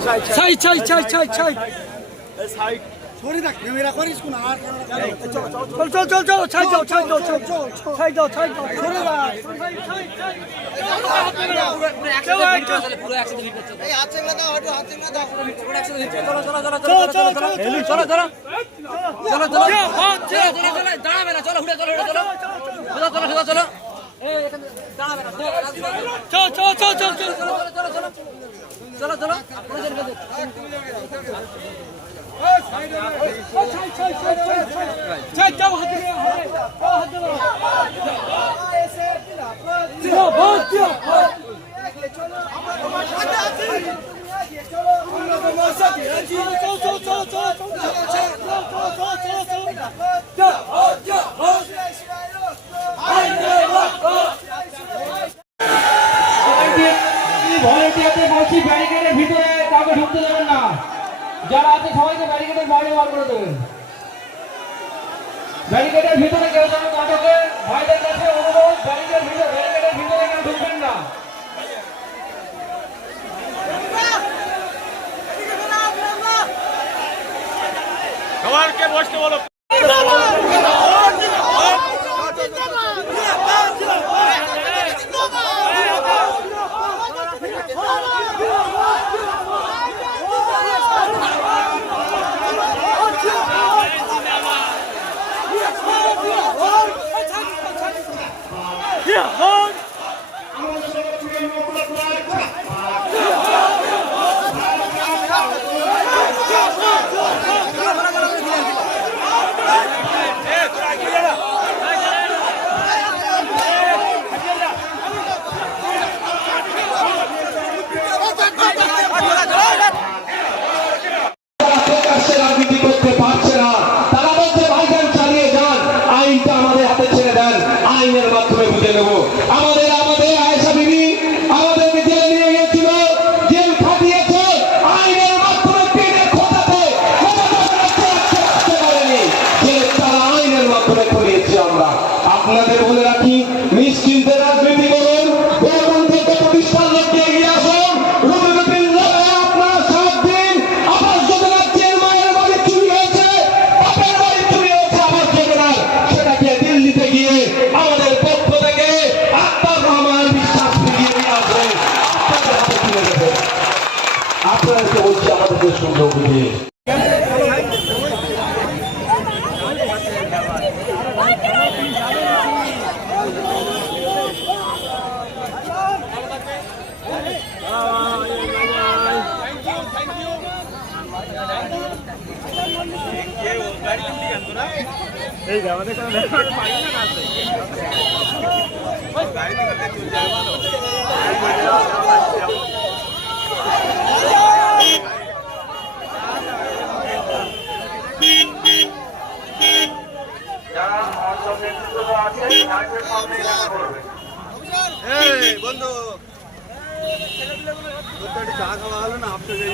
ছাই ছাই ছাই ছাই ছাই সাইড সরে থাক ক্যামেরা করিস কোন আর চল চল চল চল ছাই দাও ছাই দাও ছাই দাও ছাই দাও ছাই দাও সরে থাক চল চল চল চল চল চলো চলো Thank you. যারা আছে সবাইকে ব্যারিকেডের বাইরে বার করে দেবেন। ব্যারিকেডের ভিতরে কেউ যেন না ঢোকে ভাইদের কাছে অনুরোধ ব্যারিকেডের ভিতরে ব্যারিকেডের ভিতরে কেউ ঢুকবেন না। সবাইকে বসতে বলো। home. যোগ দিয়ে এই আমাদের কোনো পাই না আছে গাড়ি থেকে চলে বন্ধু। চা খাওয়া হলো না আপনাকে